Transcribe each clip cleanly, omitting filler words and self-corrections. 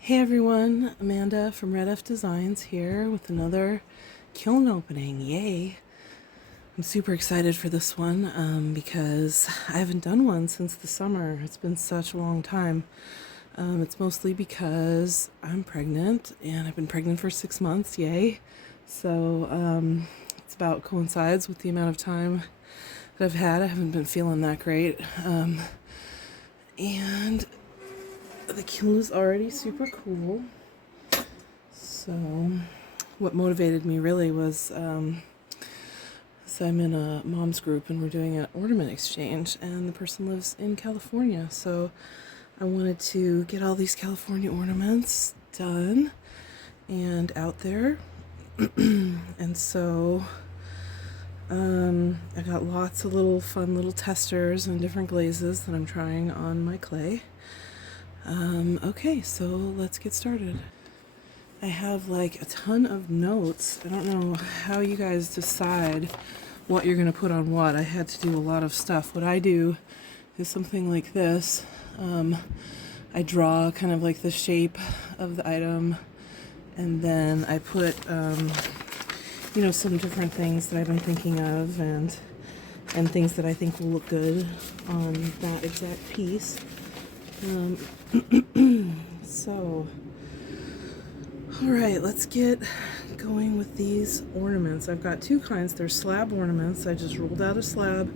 Hey everyone, Amanda from Eft Designs here with another kiln opening. Yay! I'm super excited for this one because I haven't done one since the summer. It's been such a long time. It's mostly because I'm pregnant and I've been pregnant for 6 months. Yay! So it's about coincides with the amount of time that I've had. I haven't been feeling that great. And the kiln is already super cool. So what motivated me really was so I'm in a mom's group and we're doing an ornament exchange, and the person lives in California, so I wanted to get all these California ornaments done and out there. And so I got lots of little fun little testers and different glazes that I'm trying on my clay. Okay, so let's get started. I have like a ton of notes. I don't know how you guys decide what you're going to put on what. I had to do a lot of stuff. What I do is something like this. I draw kind of like the shape of the item, and then I put, some different things that I've been thinking of and things that I think will look good on that exact piece. So, all right, let's get going with these ornaments. I've got two kinds. They're slab ornaments. I just rolled out a slab,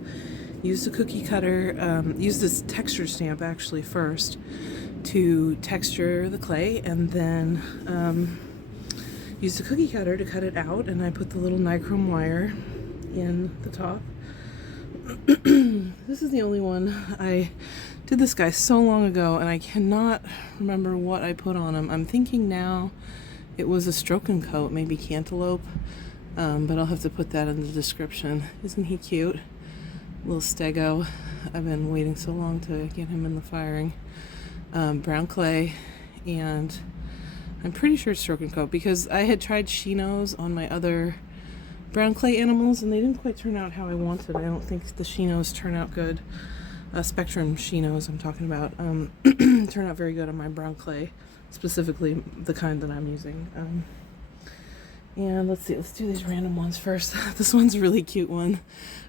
used a cookie cutter, used this texture stamp actually first to texture the clay, and then used a cookie cutter to cut it out, and I put the little nichrome wire in the top. This is the only one. I did this guy so long ago and I cannot remember what I put on him. I'm thinking now it was a Stroke&Coat, maybe Cant-elope, but I'll have to put that in the description. Isn't he cute? Little stego. I've been waiting so long to get him in the firing. Brown clay, and I'm pretty sure it's Stroke&Coat because I had tried Chinos on my other brown clay animals and they didn't quite turn out how I wanted. I don't think the Chinos turn out good. Spectrum Chinos I'm talking about turn out very good on my brown clay, specifically the kind that I'm using. And let's do these random ones first. This one's a really cute one.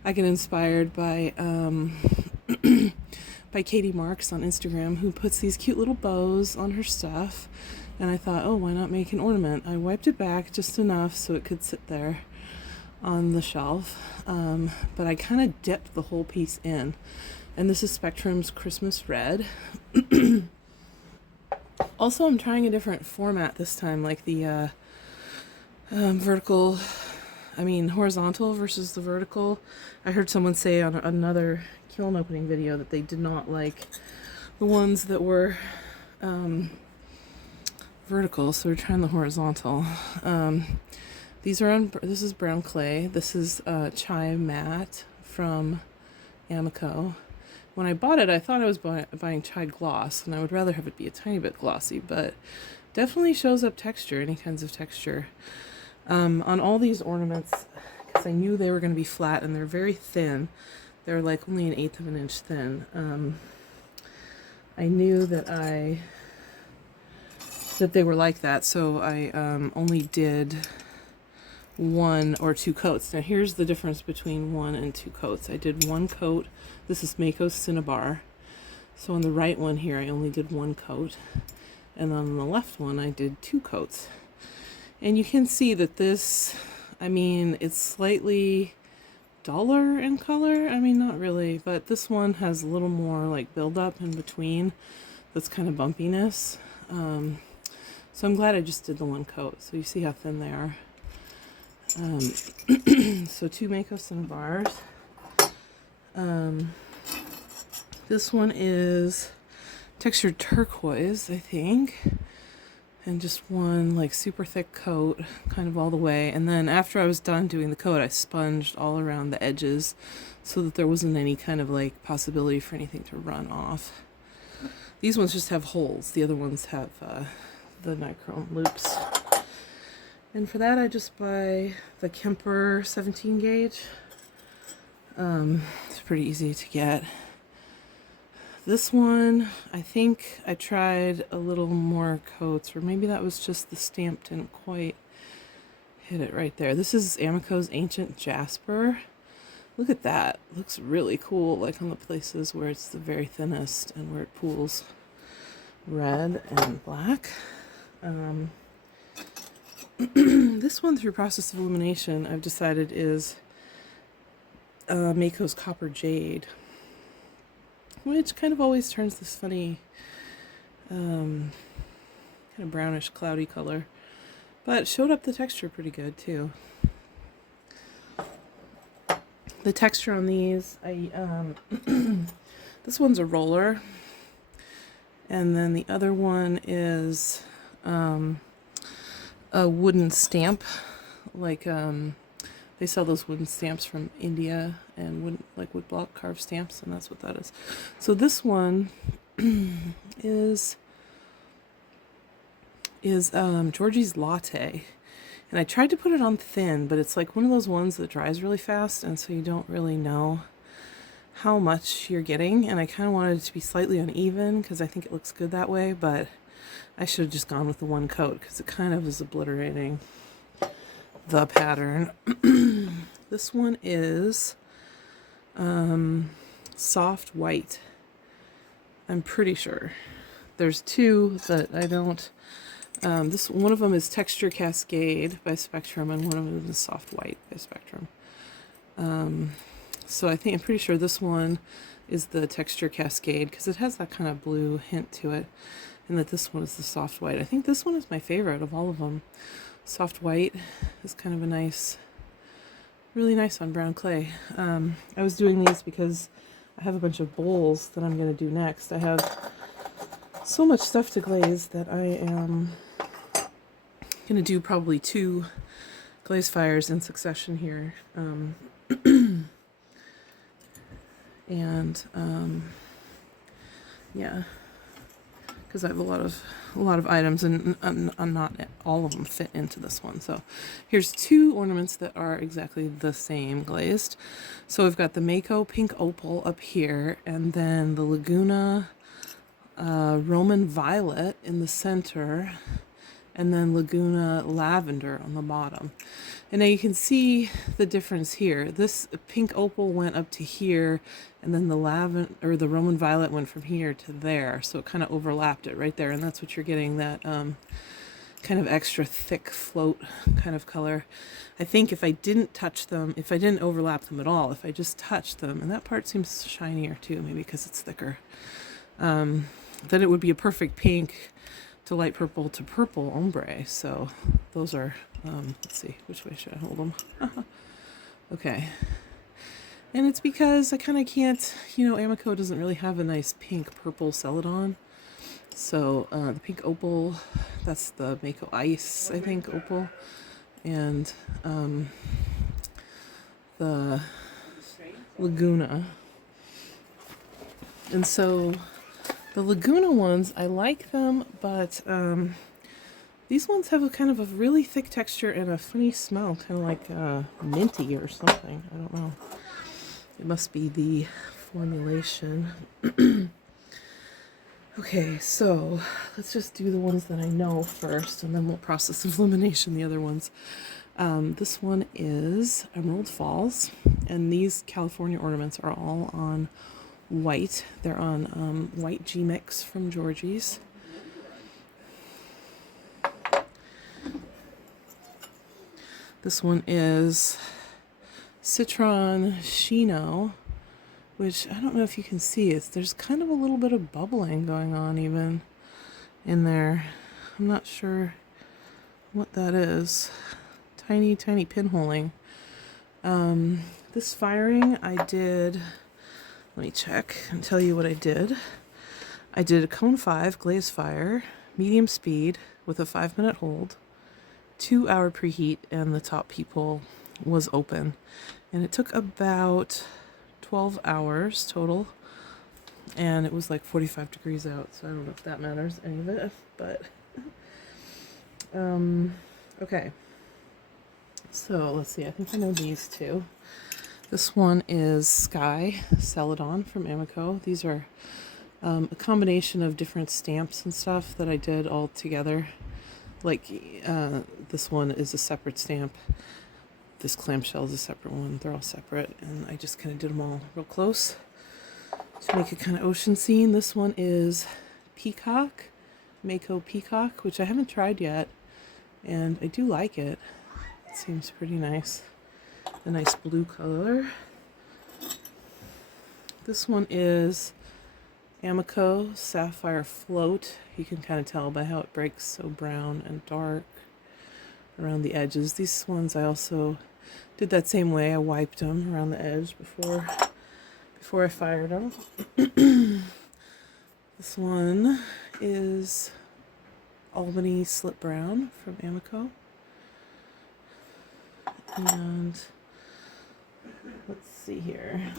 I get inspired by by Katie Marks on Instagram, who puts these cute little bows on her stuff, and I thought, oh, why not make an ornament? I wiped it back just enough so it could sit there on the shelf, but I kind of dipped the whole piece in. And this is Spectrum's Christmas Red. Also, I'm trying a different format this time, like the horizontal versus the vertical. I heard someone say on another kiln opening video that they did not like the ones that were vertical, so we're trying the horizontal. This is brown clay. This is Chai Matte from Amaco. When I bought it, I thought I was buying chai gloss, and I would rather have it be a tiny bit glossy, but definitely shows up texture, any kinds of texture. On all these ornaments, because I knew they were going to be flat, and they're very thin. They're like only 1/8 of an inch thin. I knew that they were like that, so I only did 1 or 2 coats. Now here's the difference between 1 and 2 coats. I did 1 coat. This is Mayco Cinnabar. So on the right one here I only did 1 coat, and on the left one I did 2 coats. And you can see that this, it's slightly duller in color. Not really, but this one has a little more like buildup in between. That's kind of bumpiness. So I'm glad I just did the 1 coat. So you see how thin they are. So 2 Mayco Cinnabars. This one is textured turquoise, I think, and just 1 like super thick coat, kind of all the way. And then after I was done doing the coat, I sponged all around the edges so that there wasn't any kind of like possibility for anything to run off. These ones just have holes. The other ones have the nichrome loops. And for that, I just buy the Kemper 17 gauge. It's pretty easy to get. This one, I think I tried a little more coats, or maybe that was just the stamp didn't quite hit it right there. This is Amaco's Ancient Jasper. Look at that. Looks really cool, like on the places where it's the very thinnest and where it pools red and black. This one, through process of elimination, I've decided is Mayco's Copper Jade, which kind of always turns this funny kind of brownish cloudy color, but it showed up the texture pretty good too. The texture on these, this one's a roller, and then the other one is a wooden stamp, like they sell those wooden stamps from India, and wood block carved stamps, and that's what that is. So this one is Georgies Latte, and I tried to put it on thin, but it's like one of those ones that dries really fast, and so you don't really know how much you're getting, and I kind of wanted it to be slightly uneven because I think it looks good that way, but I should have just gone with the one coat because it kind of is obliterating the pattern. This one is soft white. I'm pretty sure. There's two that I don't. This one of them is Texture Cascade by Spectrum, and one of them is Soft White by Spectrum. So I'm pretty sure this one is the Texture Cascade because it has that kind of blue hint to it, and that this one is the Soft White. I think this one is my favorite of all of them. Soft White is kind of a nice, really nice on brown clay. I was doing these because I have a bunch of bowls that I'm going to do next. I have so much stuff to glaze that I am going to do probably 2 glaze fires in succession here. Yeah, because I have a lot of items, and not all of them fit into this one. So here's 2 ornaments that are exactly the same glazed. So we've got the Mayco Pink Opal up here, and then the Laguna Roman Violet in the center, and then Laguna Lavender on the bottom. And now you can see the difference here. This Pink Opal went up to here, and then the the Roman Violet went from here to there, so it kind of overlapped it right there, and that's what you're getting, that kind of extra thick float kind of color. I think if I didn't touch them, if I didn't overlap them at all, if I just touched them, and that part seems shinier too, maybe because it's thicker, then it would be a perfect pink to light purple to purple ombre. So those are, let's see, which way should I hold them? Okay. And it's because I kind of can't, Amaco doesn't really have a nice pink purple celadon. So the Pink Opal, that's the Mayco Ice, I think, Opal. And the Laguna. And so the Laguna ones, I like them, but these ones have a kind of a really thick texture and a funny smell, kind of like minty or something. I don't know. It must be the formulation. Okay, so let's just do the ones that I know first, and then we'll process of elimination the other ones. This one is Emerald Falls, and these California ornaments are all on white. They're on white G-Mix from Georgies. This one is Citron Chino, which I don't know if you can see. There's kind of a little bit of bubbling going on even in there. I'm not sure what that is. Tiny, tiny pinholing. This firing I did, let me check and tell you what I did. I did a cone 5 glaze fire, medium speed with a 5-minute hold, 2-hour preheat, and the top peephole was open. And it took about 12 hours total, and it was like 45 degrees out, so I don't know if that matters any of it, but okay. So let's see, I think I know these two. This one is Sky Celadon from Amaco. These are a combination of different stamps and stuff that I did all together. Like this one is a separate stamp. This clamshell is a separate one. They're all separate, and I just kind of did them all real close to make a kind of ocean scene. This one is Peacock, Mayco Peacock, which I haven't tried yet, and I do like it. It seems pretty nice. A nice blue color. This one is Amaco Sapphire Float. You can kind of tell by how it breaks so brown and dark around the edges. These ones I also did that same way. I wiped them around the edge before I fired them. This one is Albany Slip Brown from Amaco. And let's see here.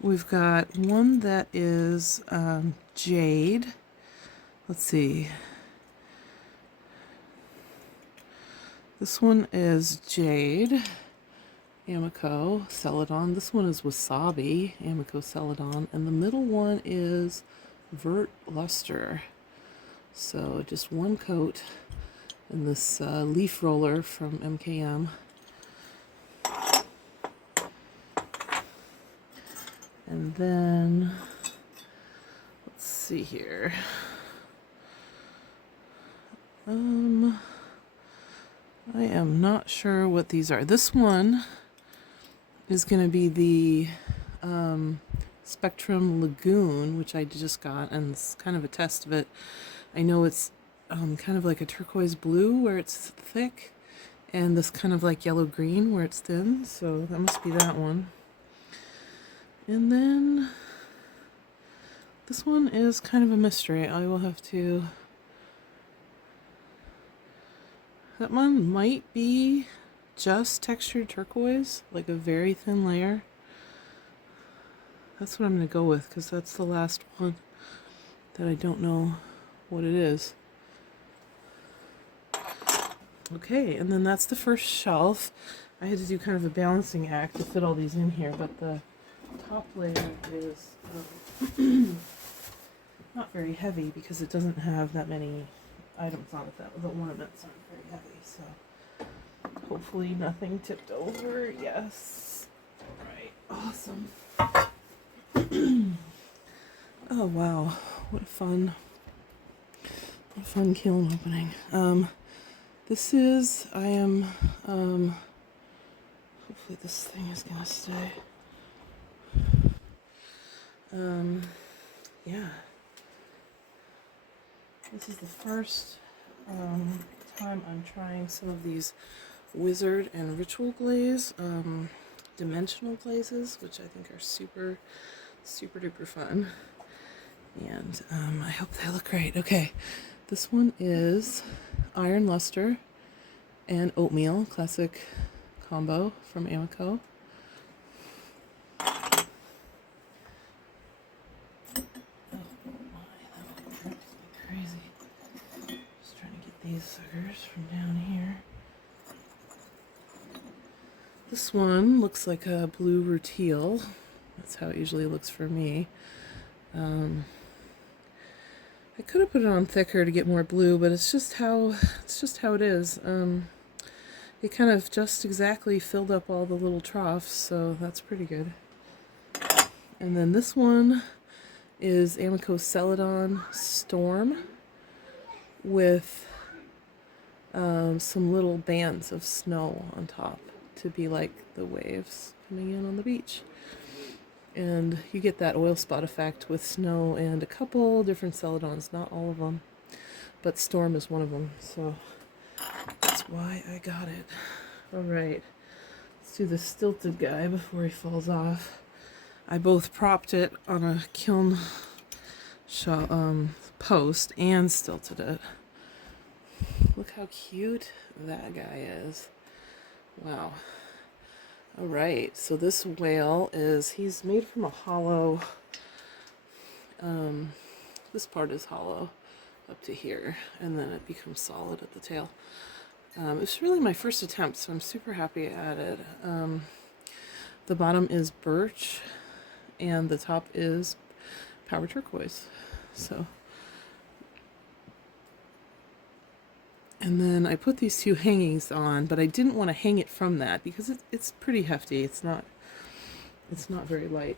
We've got one that is Jade. Let's see. This one is Jade, Amaco, Celadon. This one is Wasabi, Amaco, Celadon. And the middle one is Vert Luster. So just one coat in this leaf roller from MKM. And then, let's see here. I am not sure what these are. This one is going to be the Spectrum Lagoon, which I just got, and it's kind of a test of it. I know it's kind of like a turquoise blue where it's thick, and this kind of like yellow green where it's thin, so that must be that one. And then this one is kind of a mystery. I will have to... That one might be just textured turquoise, like a very thin layer. That's what I'm going to go with, because that's the last one that I don't know what it is. Okay, and then that's the first shelf. I had to do kind of a balancing act to fit all these in here, but the top layer is not very heavy because it doesn't have that many items on it. The ornaments aren't very heavy, so hopefully nothing tipped over. Yes. All right. Awesome. Oh wow, what a fun kiln opening. This is, hopefully this thing is gonna stay. Yeah. This is the first time I'm trying some of these wizard and ritual glaze, dimensional glazes, which I think are super duper fun. And I hope they look great. Okay, this one is Iron Luster and Oatmeal, classic combo from Amaco. These suckers from down here. This one looks like a blue rutile. That's how it usually looks for me. I could have put it on thicker to get more blue, but it's just how it is. It kind of just exactly filled up all the little troughs, so that's pretty good. And then this one is Amaco Celadon Storm with some little bands of snow on top to be like the waves coming in on the beach. And you get that oil spot effect with snow and a couple different Celadons, not all of them, but Storm is one of them, so that's why I got it. Alright, let's do the stilted guy before he falls off. I both propped it on a kiln post and stilted it. Look how cute that guy is. Wow. Alright, so this whale he's made from a hollow, this part is hollow up to here, and then it becomes solid at the tail. It's really my first attempt, so I'm super happy at it. The bottom is birch, and the top is powder turquoise. So, and then I put these two hangings on, but I didn't want to hang it from that because it's pretty hefty. It's not very light.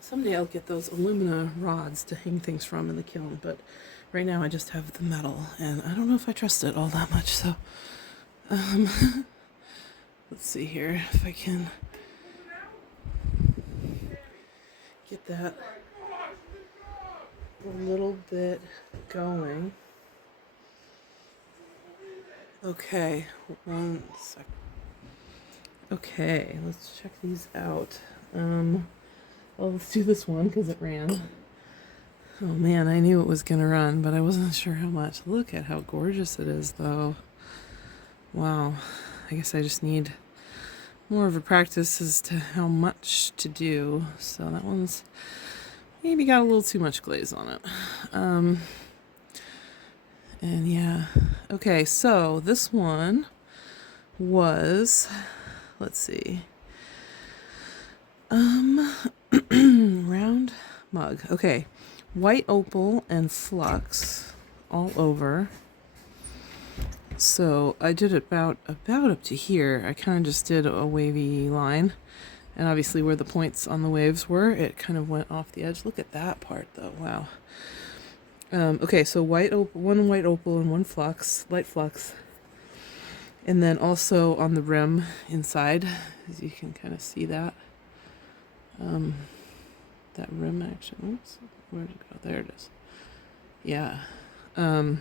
Someday I'll get those alumina rods to hang things from in the kiln, but right now I just have the metal, and I don't know if I trust it all that much, so let's see here if I can get that a little bit going. Okay, one sec. Okay, let's check these out. Well, let's do this one because it ran. Oh man, I knew it was gonna run, but I wasn't sure how much. Look at how gorgeous it is, though. Wow. I guess I just need more of a practice as to how much to do. So that one's maybe got a little too much glaze on it. And yeah. Okay, so this one was, let's see. Round mug. Okay. White opal and flux all over. So I did it about up to here. I kind of just did a wavy line. And obviously where the points on the waves were, it kind of went off the edge. Look at that part though. Wow. Okay, so one white opal and one flux, light flux. And then also on the rim inside, as you can kind of see that. That rim action. Oops, where did it go? There it is. Yeah. And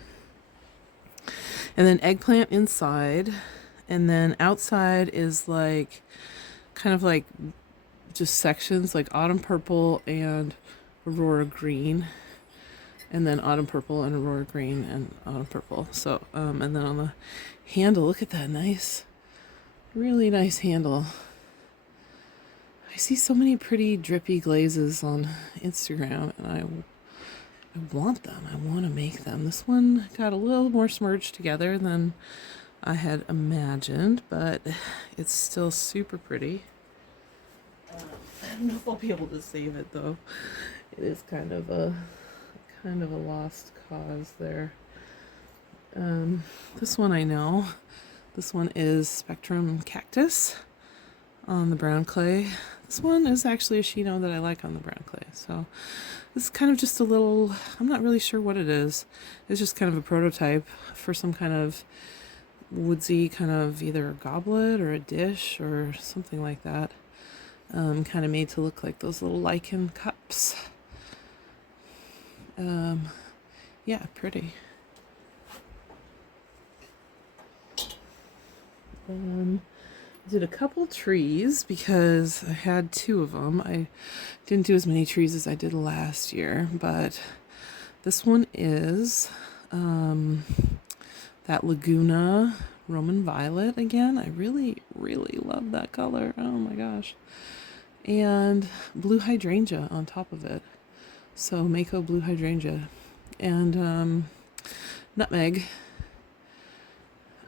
then eggplant inside, and then outside is like kind of like just sections like autumn purple and aurora green, and then autumn purple and aurora green and autumn purple. So and then on the handle, look at that nice, really nice handle. I see so many pretty drippy glazes on Instagram, and I want them. I want to make them. This one got a little more smudged together than I had imagined, but it's still super pretty. I don't know if I'll be able to save it though. It is kind of a lost cause there. This one I know. This one is Spectrum Cactus on the brown clay. This one is actually a Shino that I like on the brown clay. So this is kind of just a little, I'm not really sure what it is. It's just kind of a prototype for some kind of woodsy kind of either a goblet or a dish or something like that. Kind of made to look like those little lichen cups. Yeah, pretty. I did a couple trees because I had two of them. I didn't do as many trees as I did last year, but this one is that Laguna Roman Violet again. I really, really love that color. Oh my gosh. And blue hydrangea on top of it. So Mayco blue hydrangea. And nutmeg.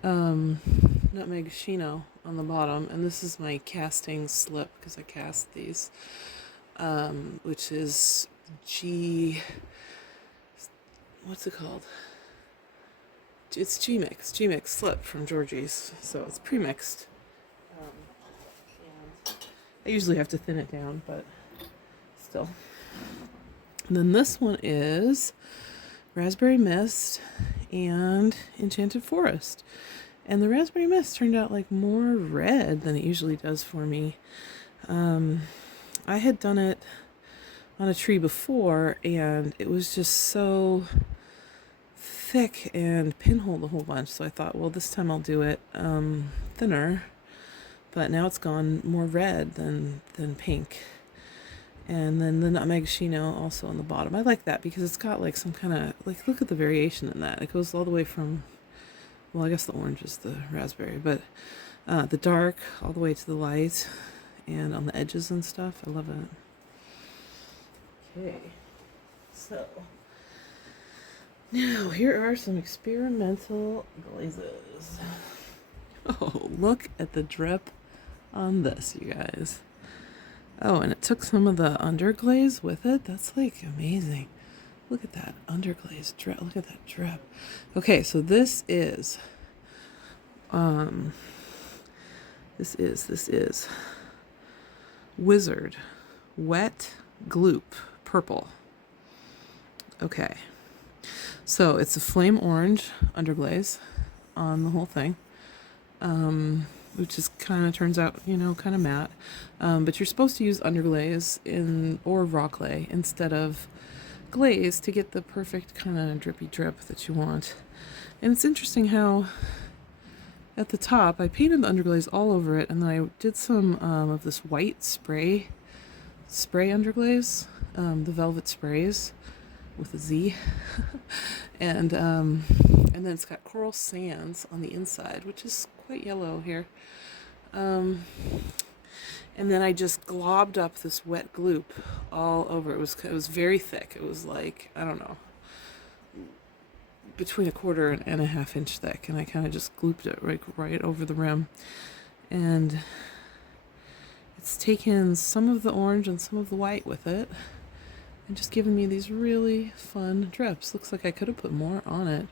Nutmeg Shino on the bottom, and this is my casting slip because I cast these, which is what's it called? It's G-Mix slip from Georgies, so it's pre-mixed. And I usually have to thin it down, but still. And then this one is Raspberry Mist and Enchanted Forest. And the Raspberry Mist turned out like more red than it usually does for me. I had done it on a tree before, and it was just so thick and pinholed a whole bunch. So I thought, well, this time I'll do it thinner. But now it's gone more red than pink. And then the Nutmeg Shino also on the bottom. I like that because it's got like some kind of, like, look at the variation in that. It goes all the way from, well, I guess the orange is the raspberry, but the dark all the way to the light and on the edges and stuff. I love it. Okay, so Now, here are some experimental glazes. Oh, look at the drip on this, you guys. Oh, and it took some of the underglaze with it. That's like amazing. Look at that underglaze drip. Look at that drip. Okay, so this is Wizard Wet Gloop Purple. Okay, so it's a flame orange underglaze on the whole thing, which is kind of turns out, you know, kind of matte. But you're supposed to use underglaze or raw clay instead of glaze to get the perfect kind of drippy drip that you want. And it's interesting how at the top I painted the underglaze all over it, and then I did some of this white spray underglaze, the velvet sprays with a Z. and then it's got coral sands on the inside, which is quite yellow here. And then I just globbed up this wet gloop all over. It was very thick. It was like, I don't know, between 1/4 and 1/2 inch thick, and I kind of just glooped it right over the rim. And it's taken some of the orange and some of the white with it and just given me these really fun drips. Looks like I could have put more on it.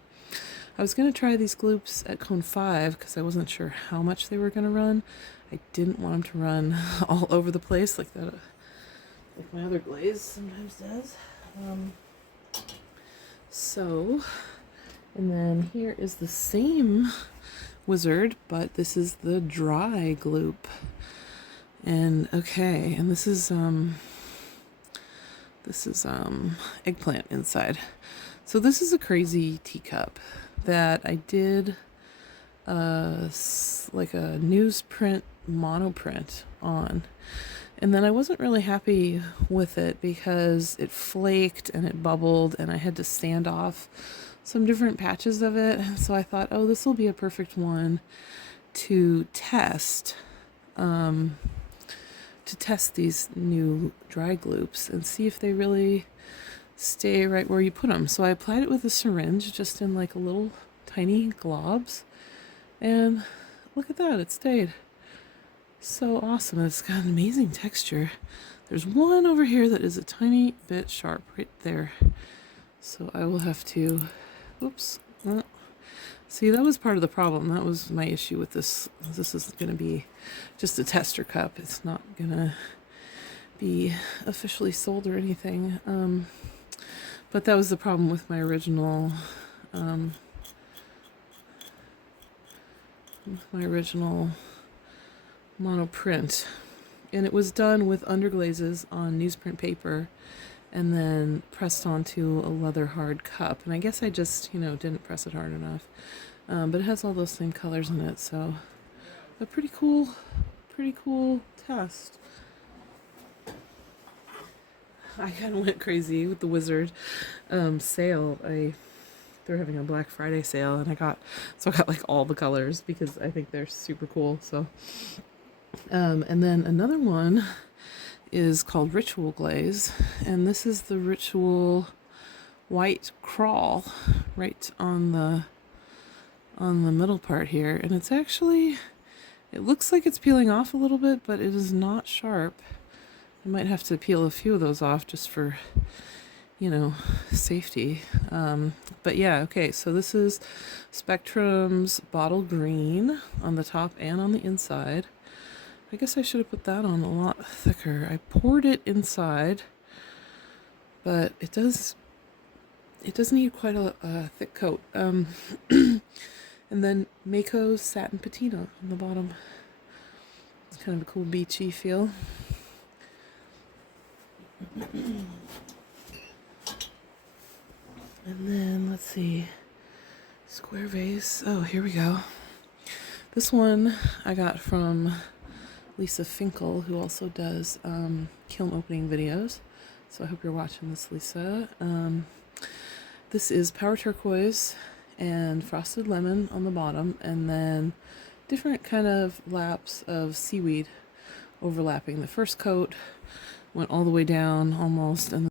I was going to try these gloops at cone 5 because I wasn't sure how much they were going to run. I didn't want them to run all over the place like that, like my other glaze sometimes does. And then here is the same Wizard, but this is the dry gloop. And okay, and this is eggplant inside. So this is a crazy teacup that I did like a newsprint monoprint on, and then I wasn't really happy with it because it flaked and it bubbled, and I had to sand off some different patches of it. So I thought, oh, this will be a perfect one to test these new dry gloops and see if they really stay right where you put them. So I applied it with a syringe, just in like a little tiny globs, and look at that, it stayed. So awesome. It's got an amazing texture. There's one over here that is a tiny bit sharp right there, so I will have to, oops, see, that was part of the problem. That was my issue with this. This is going to be just a tester cup. It's not going to be officially sold or anything. But that was the problem with my original monoprint. And it was done with underglazes on newsprint paper and then pressed onto a leather hard cup. And I guess I just, didn't press it hard enough. But it has all those same colors in it, so a pretty cool test. I kind of went crazy with the Wizard sale. They're having a Black Friday sale, and I got like all the colors because I think they're super cool. So, and then another one is called Ritual Glaze, and this is the Ritual White Crawl right on the middle part here, and it's actually, it looks like it's peeling off a little bit, but it is not sharp. I might have to peel a few of those off just for, safety. But yeah, okay, so this is Spectrum's Bottle Green on the top and on the inside. I guess I should have put that on a lot thicker. I poured it inside, but it does need quite a thick coat. And then Mayco Satin Patina on the bottom. It's kind of a cool beachy feel. And then, let's see, square vase. Oh, here we go. This one I got from Lisa Finkel, who also does kiln opening videos. So I hope you're watching this, Lisa. This is Power Turquoise and Frosted Lemon on the bottom, and then different kind of laps of seaweed overlapping. The first coat went all the way down almost, and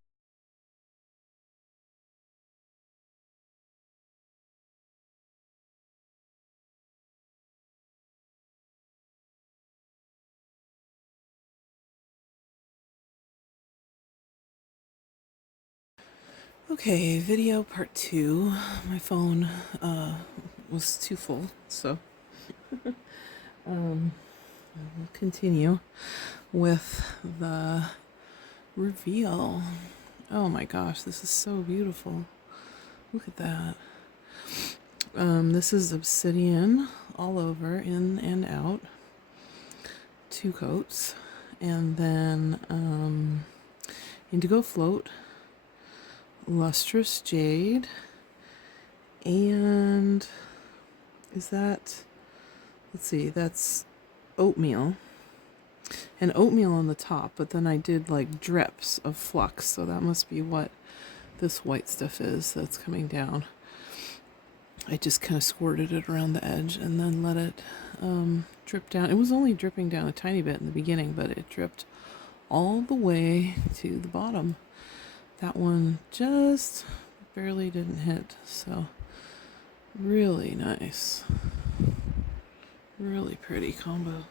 Okay, video part 2. My phone was too full, so we'll continue with the reveal. Oh my gosh, this is so beautiful. Look at that. This is obsidian all over, in and out. 2 coats. And then indigo float, lustrous jade, and is that, let's see, that's oatmeal. And oatmeal on the top, but then I did like drips of flux, so that must be what this white stuff is that's coming down. I just kind of squirted it around the edge and then let it drip down. It was only dripping down a tiny bit in the beginning, but it dripped all the way to the bottom. That one just barely didn't hit, so really nice. Really pretty combo.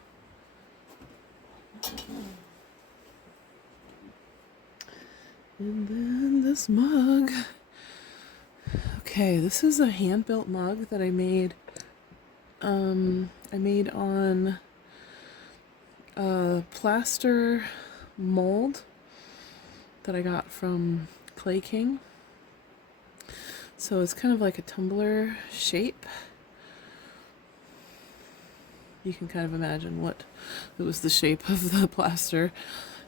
And then this mug. Okay, this is a hand-built mug that I made. I made on a plaster mold that I got from Clay King. So it's kind of like a tumbler shape. You can kind of imagine what it was, the shape of the plaster.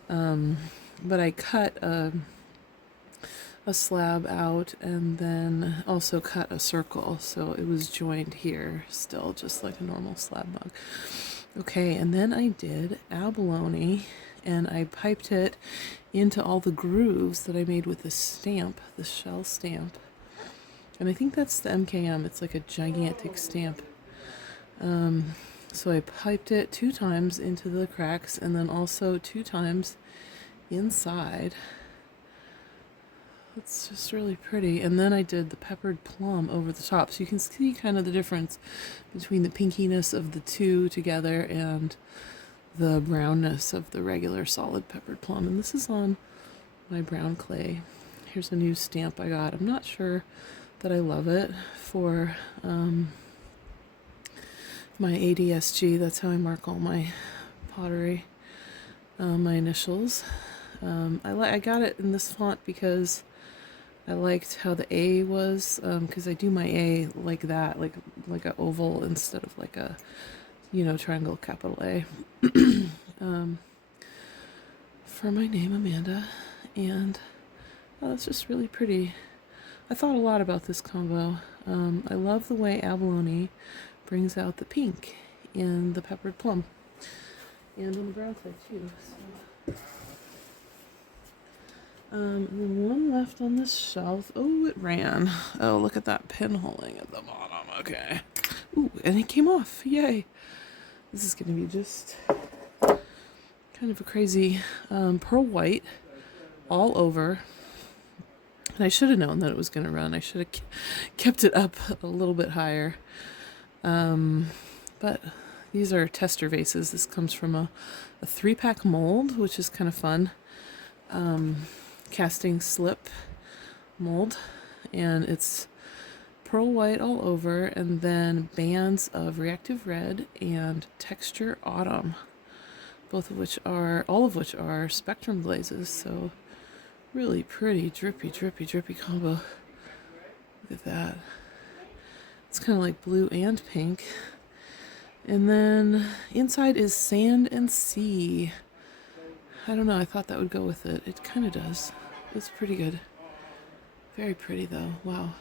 But I cut a slab out and then also cut a circle, so it was joined here still, just like a normal slab mug. Okay, and then I did abalone and I piped it into all the grooves that I made with this stamp, the shell stamp. And I think that's the MKM, it's like a gigantic stamp. So I piped it 2 times into the cracks and then also 2 times inside. It's just really pretty. And then I did the peppered plum over the top. So you can see kind of the difference between the pinkiness of the 2 together and the brownness of the regular solid peppered plum. And this is on my brown clay. Here's a new stamp I got. I'm not sure that I love it for my ADSG. That's how I mark all my pottery, my initials. I got it in this font because I liked how the A was, because I do my A like that, like an oval instead of like a, triangle capital A. For my name, Amanda, and it's just really pretty. I thought a lot about this combo. I love the way abalone brings out the pink in the peppered plum, and on the brown side too. So. And then one left on this shelf. Oh, it ran. Oh, look at that pinholing at the bottom. Okay. Ooh, and it came off. Yay. This is going to be just kind of a crazy pearl white all over. And I should have known that it was going to run. I should have kept it up a little bit higher. But these are tester vases. This comes from a 3-pack mold, which is kind of fun. Casting slip mold, and it's pearl white all over, and then bands of reactive red and texture autumn, all of which are spectrum glazes. So really pretty, drippy combo. Look at that. It's kind of like blue and pink. And then inside is sand and sea. I don't know, I thought that would go with it. It kind of does. It's pretty good. Very pretty though. Wow.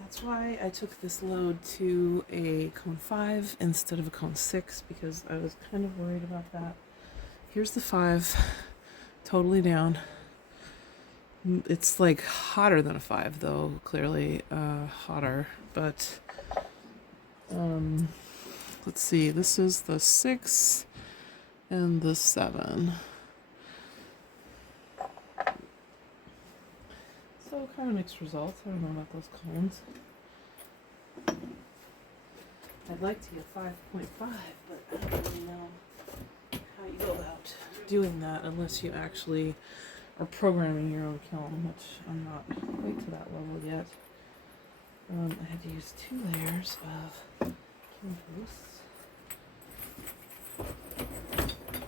That's why I took this load to a cone 5 instead of a cone 6, because I was kind of worried about that. Here's the 5, totally down. It's like hotter than a 5 though, clearly hotter, but let's see, this is the 6 and the 7. So kind of mixed results. I don't know about those cones. I'd like to get 5.5, but I don't really know how you go about doing that unless you actually are programming your own kiln, which I'm not quite to that level yet. I had to use 2 layers of kiln posts. I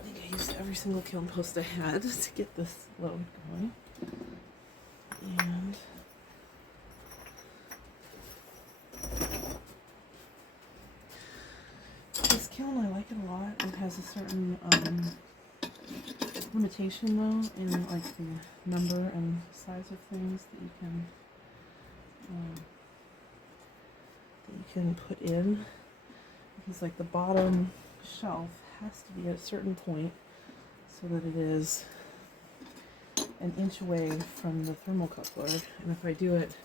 think I used every single kiln post I had to get this load going. And this kiln, I like it a lot. It has a certain limitation though in like the number and size of things that you can put in, because like the bottom shelf has to be at a certain point so that it is an inch away from the thermocoupler, and if I do it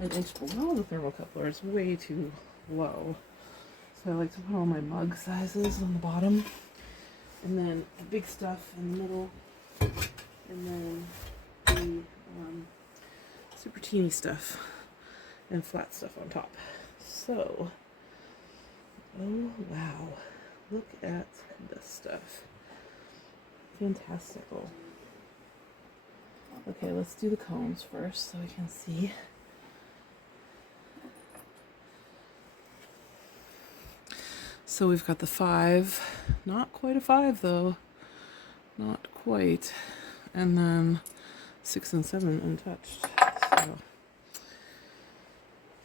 an inch below the thermocoupler, it's way too low. So I like to put all my mug sizes on the bottom, and then the big stuff in the middle, and then the super teeny stuff and flat stuff on top. So, oh wow, look at this stuff. Fantastical. Okay, let's do the cones first so we can see. So we've got the 5, not quite a 5 though, not quite, and then 6 and 7 untouched. So,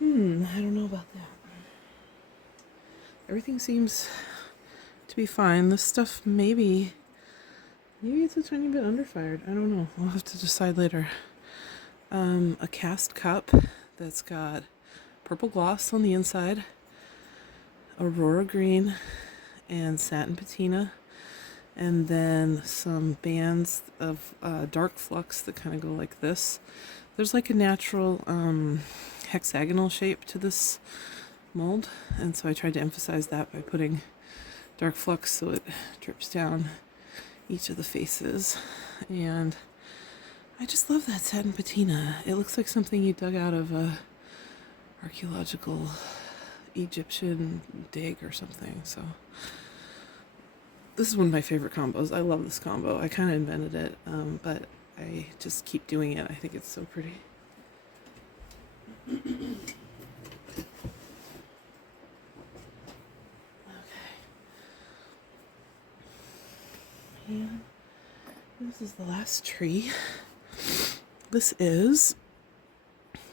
I don't know about that. Everything seems to be fine. This stuff maybe it's a tiny bit underfired. I don't know. I'll have to decide later. A cast cup that's got purple gloss on the inside, aurora green, and satin patina, and then some bands of dark flux that kind of go like this. There's like a natural hexagonal shape to this mold, and so I tried to emphasize that by putting dark flux so it drips down each of the faces. And I just love that satin patina. It looks like something you dug out of a archaeological Egyptian dig or something. So this is one of my favorite combos. I love this combo. I kind of invented it, but I just keep doing it. I think it's so pretty. And this is the last tree. This is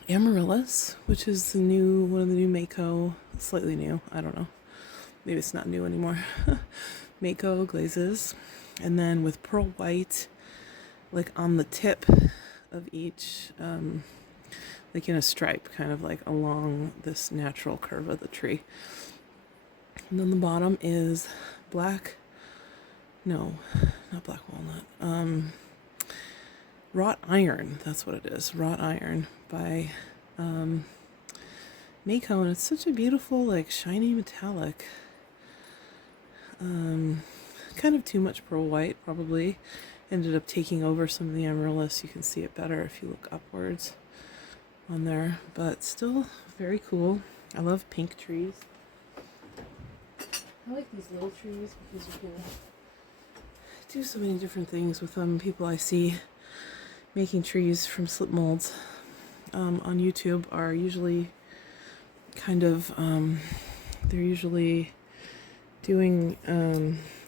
Amaryllis, which is one of the new Mayco, slightly new, I don't know. Maybe it's not new anymore. Mayco glazes. And then with pearl white, like on the tip of each, like in a stripe, kind of like along this natural curve of the tree. And then the bottom is black. No, not black walnut. Wrought iron. That's what it is. Wrought iron by Mayco, and it's such a beautiful, like shiny metallic. Kind of too much pearl white, probably. Ended up taking over some of the amaryllis. You can see it better if you look upwards on there, but still very cool. I love pink trees. I like these little trees because you can do so many different things with them. People I see making trees from slip molds on YouTube are usually kind of they're usually doing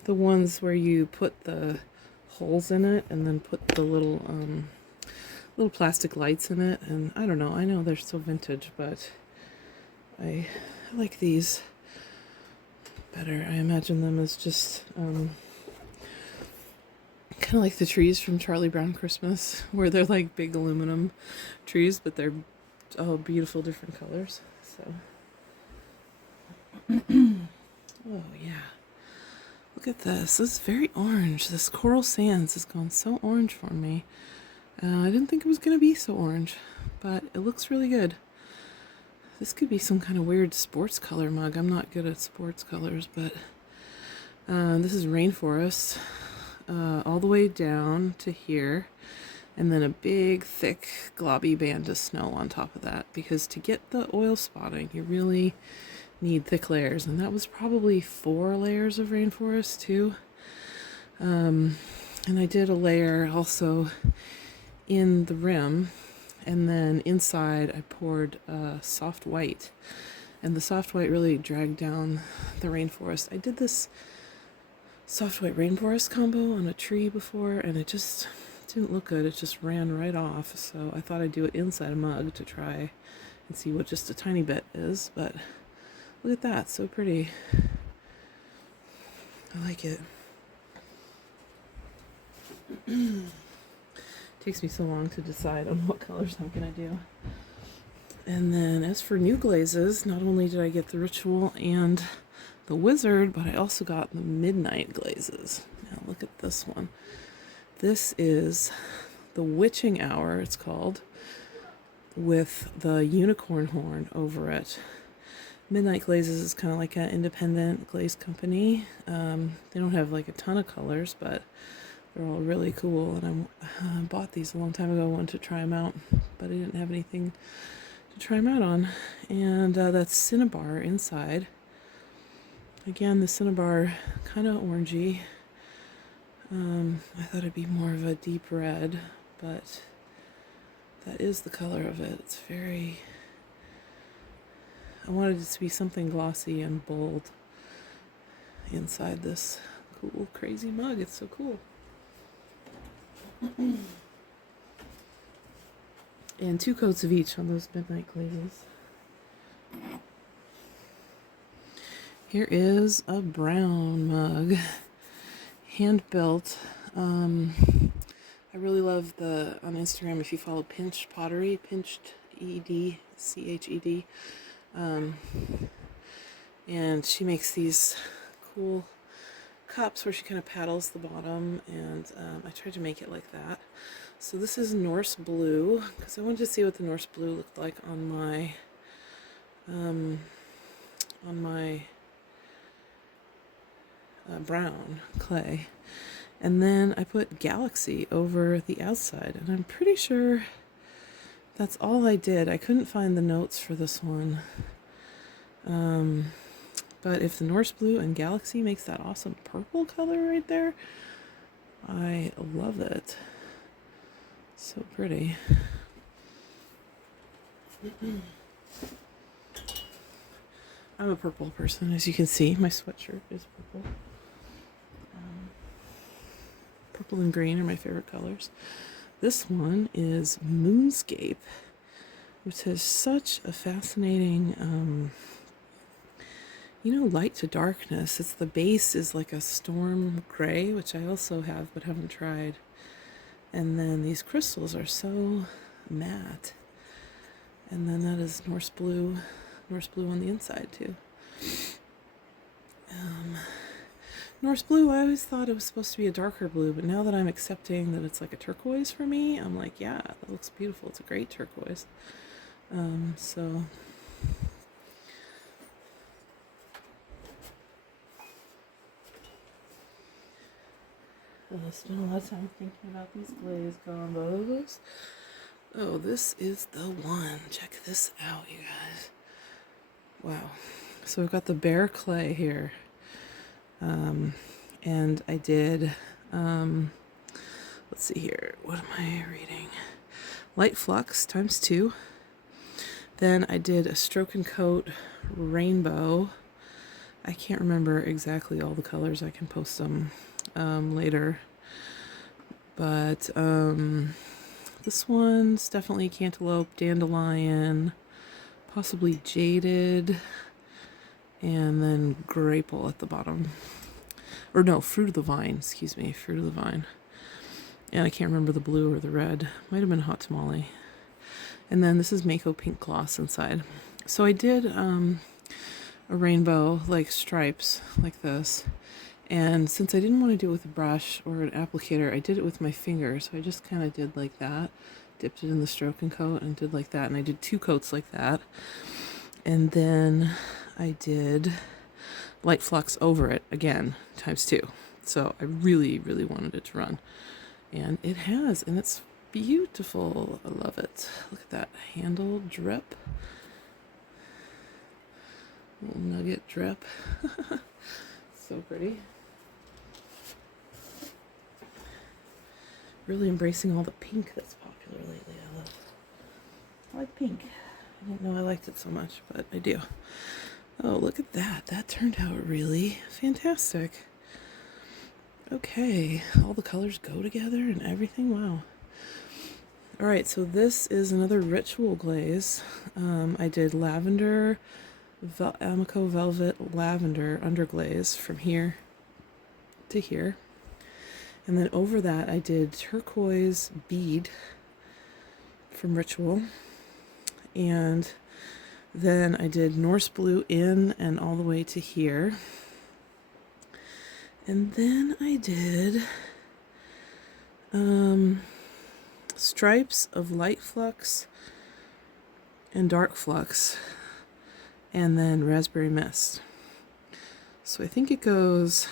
the ones where you put the holes in it and then put the little plastic lights in it, and I don't know, I know they're so vintage, but I like these better. I imagine them as just kind of like the trees from Charlie Brown Christmas, where they're like big aluminum trees, but they're all beautiful different colors. So, oh yeah, look at this. This is very orange. This Coral Sands has gone so orange for me. I didn't think it was going to be so orange, but it looks really good. This could be some kind of weird sports color mug. I'm not good at sports colors, but this is rainforest. All the way down to here, and then a big thick globby band of snow on top of that, because to get the oil spotting you really need thick layers, and that was probably 4 layers of rainforest too. And I did a layer also in the rim, and then inside I poured soft white, and the soft white really dragged down the rainforest. I did this soft white rainforest combo on a tree before, and it just didn't look good. It just ran right off, so I thought I'd do it inside a mug to try and see what just a tiny bit is. But look at that, so pretty. I like it. Takes me so long to decide on what colors I'm gonna do. And then as for new glazes, not only did I get the Ritual and the Wizard, but I also got the Midnight glazes. Now look at this one. This is the Witching Hour, it's called, with the unicorn horn over it. Midnight Glazes is kind of like an independent glaze company. They don't have like a ton of colors, but they're all really cool. And I bought these a long time ago. I wanted to try them out, but I didn't have anything to try them out on. And that's Cinnabar inside. Again, the Cinnabar kind of orangey. I thought it'd be more of a deep red, but that is the color of it. It's very... I wanted it to be something glossy and bold inside this cool, crazy mug. It's so cool. And 2 coats of each on those midnight glazes. Here is a brown mug, hand built. I really love on Instagram, if you follow Pinched Pottery, Pinched ED, CHED, and she makes these cool cups where she kind of paddles the bottom, and I tried to make it like that. So this is Norse Blue, because I wanted to see what the Norse Blue looked like on my brown clay. And then I put Galaxy over the outside, and I'm pretty sure that's all I did. I couldn't find the notes for this one. But if the Norse Blue and Galaxy makes that awesome purple color right there, I love it. So pretty. I'm a purple person, as you can see. My sweatshirt is purple. Purple and green are my favorite colors. This one is Moonscape, which has such a fascinating, light to darkness. It's the base is like a storm gray, which I also have but haven't tried. And then these crystals are so matte. And then that is Norse Blue on the inside too. Norse Blue, I always thought it was supposed to be a darker blue, but now that I'm accepting that it's like a turquoise for me, I'm like, yeah, that looks beautiful. It's a great turquoise. So I spent a lot of time thinking about these glaze combos. Oh, this is the one. Check this out, you guys. Wow. So we've got the bare clay here. And I did, let's see here. What am I reading? Light Flux ×2. Then I did a Stroke&Coat rainbow. I can't remember exactly all the colors. I can post them later. But this one's definitely Cant-elope, Dandelion, possibly Jaded, and then Grapple at the bottom. Or no, Fruit of the Vine, excuse me, Fruit of the Vine. And I can't remember the blue or the red. Might have been Hot Tamale. And then this is Mayco Pink Gloss inside. So I did a rainbow, like stripes, like this. And since I didn't want to do it with a brush or an applicator, I did it with my finger. So I just kind of did like that. Dipped it in the Stroke&Coat and did like that. And I did 2 coats like that. And then I did Light Flux over it again, ×2. So I really, really wanted it to run. And it has, and it's beautiful. I love it. Look at that handle drip. Little nugget drip. So pretty. Really embracing all the pink that's popular lately. I like pink. I didn't know I liked it so much, but I do. Oh, look at that. That turned out really fantastic. Okay, all the colors go together and everything. Wow. All right, so this is another ritual glaze. I did lavender, Amaco Velvet Lavender underglaze from here to here. And then over that, I did turquoise bead from Ritual. And then I did Norse blue in and all the way to here. And then I did stripes of Light Flux and Dark Flux, and then Raspberry Mist. So I think it goes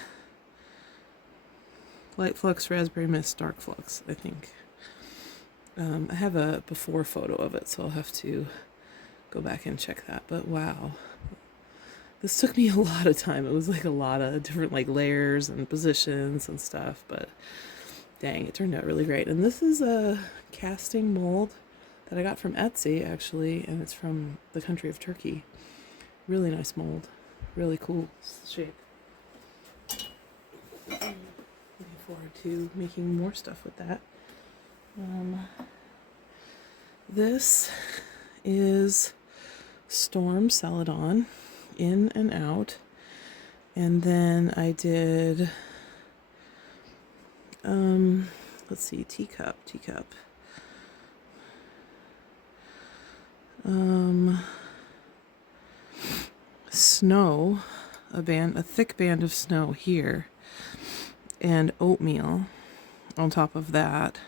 Light Flux, Raspberry Mist, Dark Flux, I think. I have a before photo of it, so I'll have to go back and check that. But wow, this took me a lot of time. It was like a lot of different like layers and positions and stuff, but dang, it turned out really great. And this is a casting mold that I got from Etsy, actually, and it's from the country of Turkey. Really nice mold. Really cool shape. Looking forward to making more stuff with that. This is Storm Celadon, in and out. And then I did, let's see, teacup. Snow, a thick band of snow here, and oatmeal on top of that.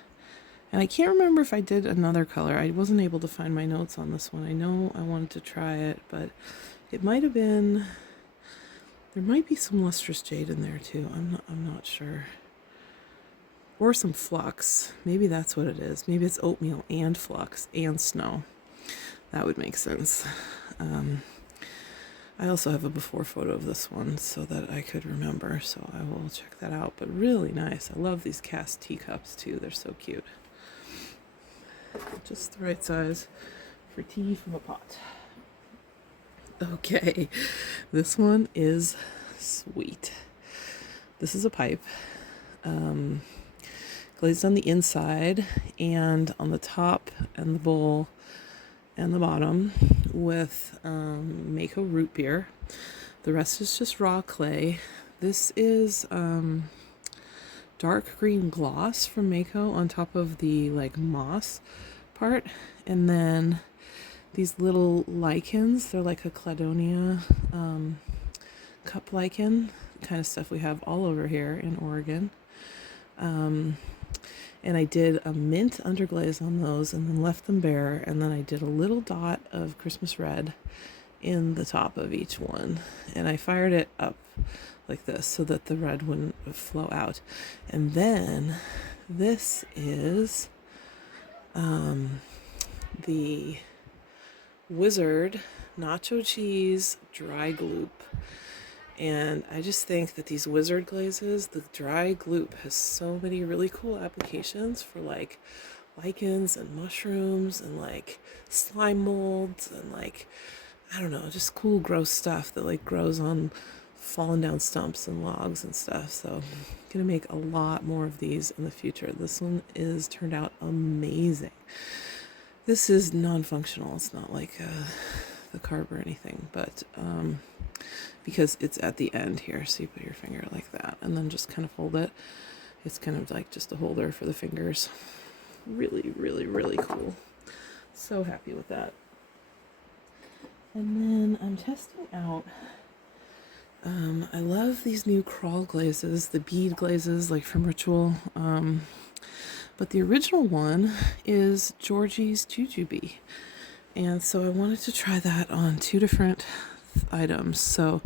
And I can't remember if I did another color. I wasn't able to find my notes on this one. I know I wanted to try it, but it might have been, there might be some lustrous jade in there too. I'm not sure. Or some flux. Maybe that's what it is. Maybe it's oatmeal and flux and snow. That would make sense. I also have a before photo of this one so that I could remember, so I will check that out. But really nice. I love these cast teacups too. They're so cute. Just the right size for tea from a pot. Okay, this one is sweet. This is a pipe, glazed on the inside and on the top and the bowl and the bottom with Mayco root beer. The rest is just raw clay. This is dark green gloss from Mayco on top of the like moss part, and then these little lichens. They're like a cladonia cup lichen kind of stuff we have all over here in Oregon. And I did a mint underglaze on those and then left them bare, and then I did a little dot of Christmas red in the top of each one, and I fired it up like this so that the red wouldn't flow out. And then this is the Wizard nacho cheese dry gloop. And I just think that these Wizard glazes, the dry gloop has so many really cool applications for like lichens and mushrooms and like slime molds and like, I don't know, just cool gross stuff that like grows on fallen down stumps and logs and stuff. So I'm gonna make a lot more of these in the future. This one is turned out amazing. This is non-functional. It's not like the carb or anything, but because it's at the end here, so you put your finger like that and then just kind of hold it. It's kind of like just a holder for the fingers. Really, really, really cool. So happy with that. And then I'm testing out, I love these new crawl glazes, the bead glazes like from Ritual. But the original one is Georgies Jujube. And so I wanted to try that on two different items. So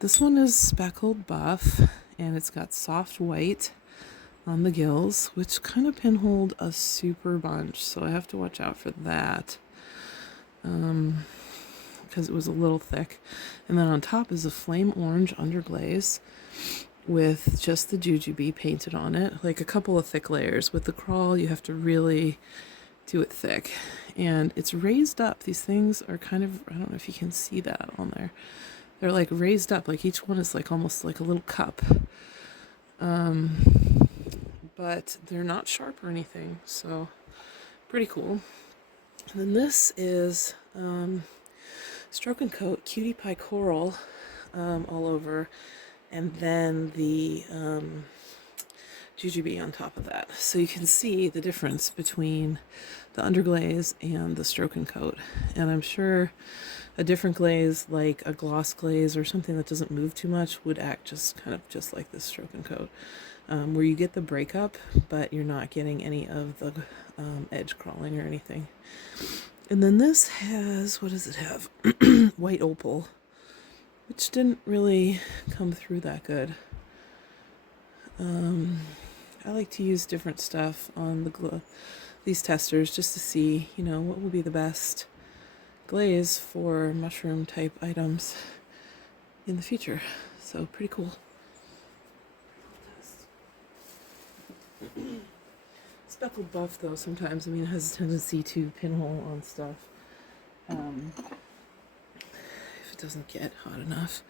this one is speckled buff, and it's got soft white on the gills, which kind of pinholed a super bunch. So I have to watch out for that. Because it was a little thick. And then on top is a flame orange underglaze. with just the jujube painted on it, like a couple of thick layers. With the crawl, you have to really do it thick, and it's raised up. These things are kind of, I don't know if you can see that on there. They're like raised up, like each one is like almost like a little cup. But they're not sharp or anything, so pretty cool. And then this is Stroke&Coat Cutie Pie Coral all over, and then the jujube on top of that. So you can see the difference between the underglaze and the Stroke&Coat. And I'm sure a different glaze, like a gloss glaze or something that doesn't move too much, would act just kind of just like this Stroke&Coat, where you get the breakup, but you're not getting any of the edge crawling or anything. And then this has, what does it have? White opal, which didn't really come through that good. I like to use different stuff on these testers just to see, you know, what will be the best glaze for mushroom type items in the future. So pretty cool. Speckled buff though, sometimes, I mean, it has a tendency to pinhole on stuff if it doesn't get hot enough.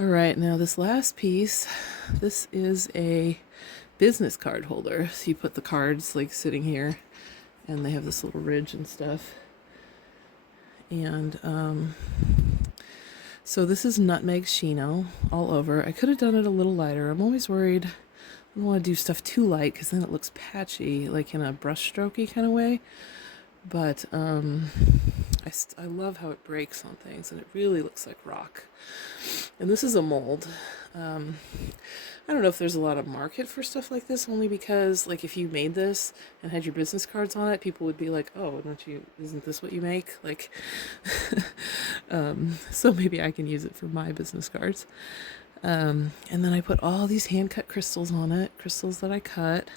Alright, now this last piece, this is a business card holder. So you put the cards like sitting here, and they have this little ridge and stuff. And so this is nutmeg chino all over. I could have done it a little lighter. I'm always worried I don't want to do stuff too light because then it looks patchy, like in a brush strokey kind of way. But I love how it breaks on things, and it really looks like rock. And this is a mold. I don't know if there's a lot of market for stuff like this, only because, like, if you made this and had your business cards on it, people would be like, oh, isn't this what you make? Like, so maybe I can use it for my business cards. And then I put all these hand-cut crystals on it, crystals that I cut.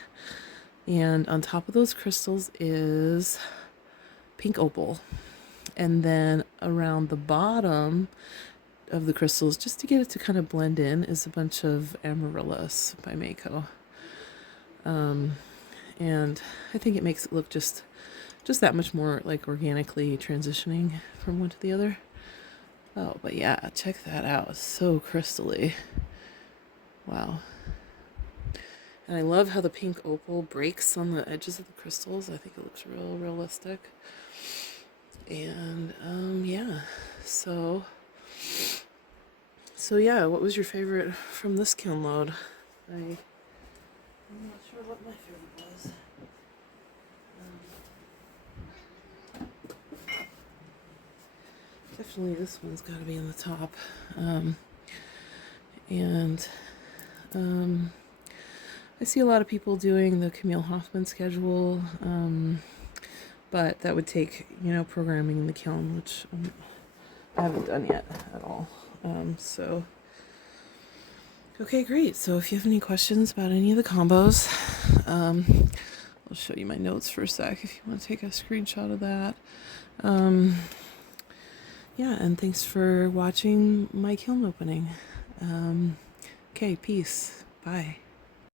And on top of those crystals is pink opal. And then around the bottom of the crystals, just to get it to kind of blend in, is a bunch of amaryllis by Mayco. And I think it makes it look just that much more like organically transitioning from one to the other. Oh, but yeah, check that out. It's so crystally. Wow. And I love how the pink opal breaks on the edges of the crystals. I think it looks real realistic. And yeah, so yeah, what was your favorite from this kiln load? I'm not sure what my favorite was. Definitely this one's got to be in the top. I see a lot of people doing the Camille Hoffman schedule, but that would take, you know, programming in the kiln, which I haven't done yet at all. Okay, great. So if you have any questions about any of the combos, I'll show you my notes for a sec if you want to take a screenshot of that. Yeah, and thanks for watching my kiln opening. Okay, peace. Bye.